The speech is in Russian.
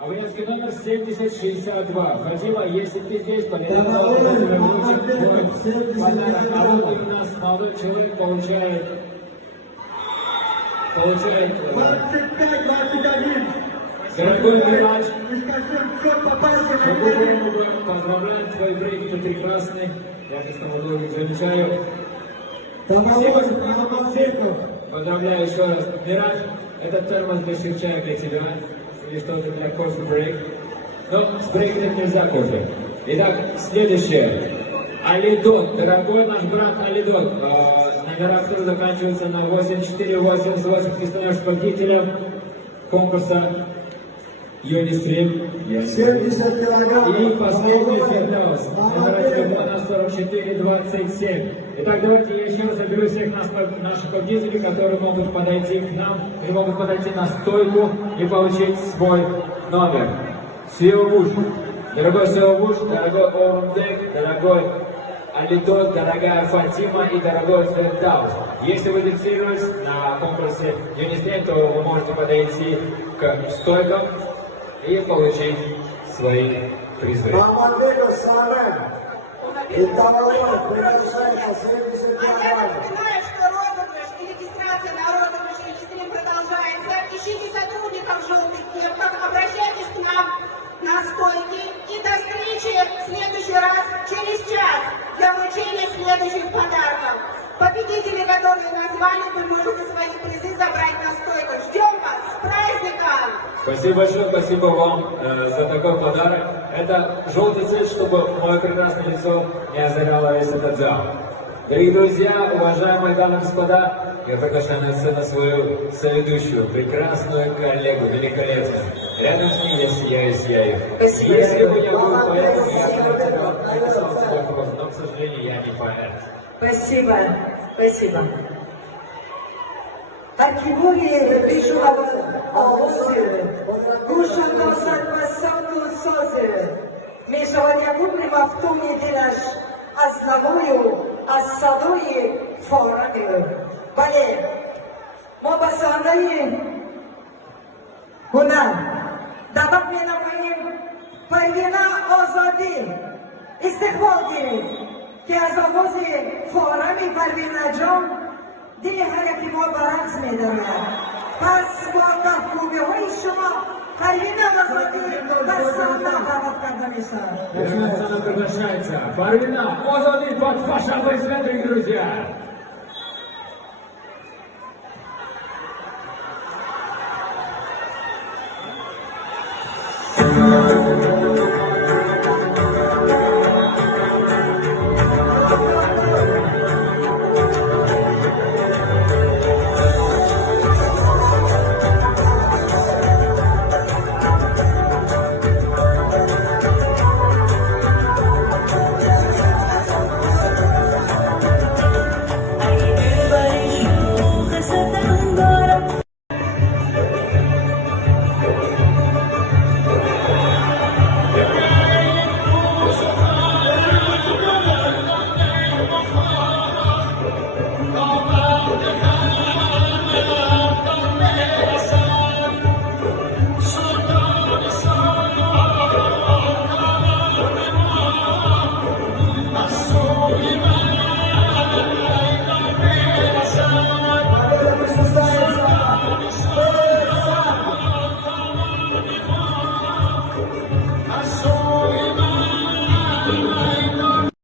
Абонентский номер 7062. Фатима, если ты здесь, подарок подарок. А вот у нас молодой человек получает 25-21. дорогой милач. Поздравляем, твои брейки прекрасны. Я с тобой замечаю. Поздравляю еще раз. Мираж, этот термос для чая для тебя. Или что-то для кофе-брейк. Но с брейком нельзя кофе. Итак, следующее. Алидот. Дорогой наш брат Алидот. Номера, которые заканчиваются на 8488. Ты становишься победителем конкурса Юнистрим. 70 килограмм. И последний запрос. Номер телефона 4427. Итак, давайте я еще раз заберу всех наших победителей, которые могут подойти к нам, или могут подойти на стойку и получить свой номер. Сиовуш. Дорогой Сиовуш, дорогой Оумдек, дорогой Алидот, дорогая Фатима и дорогой Свердаус. Если вы регистрируетесь на конкурсе Юнистрим, то вы можете подойти к стойкам и получить свои призы. Мамадыга Сарен. И Талалой приглашается 70 килограмм. Напоминаю, что розыгрыш и регистрация на розыгрыш Юнистрим продолжается. Ищите сотрудников в желтых кепках, обращайтесь к нам на стойке. И до встречи в следующий раз через час для вручения следующих подарков. Победители, которые назвали, вы можете свои призы забрать на стойку. Ждем вас! С праздником! Спасибо большое, спасибо вам за такой подарок. Это желтый цвет, чтобы мое прекрасное лицо не озаряло весь этот зал. Дорогие друзья, уважаемые дамы и господа, я приглашаю на сцену свою соведущую, прекрасную коллегу, великолепную. Рядом с ней я сияю. Спасибо. Если бы я был поэтом, я бы написал свой вопрос, но, к сожалению, я не поэт. Спасибо, спасибо. Архивурии пишували овози, гушано сарпасану сози. Мешавания куприма в туни делаш аславою, ассалуи форагю. Бале, мобасанаи гуна. Дабак менаваним парвина озади. Истихвалди. که از آغاز فارمی پروین جان دل هر یکی ما برعکس می‌دارد. پس با محبوبی‌های شما پروین آزادی در صحنه دعوت کرده می‌شود. На сцену приглашается Парвина Озади под ваши аплодисменты, друзья!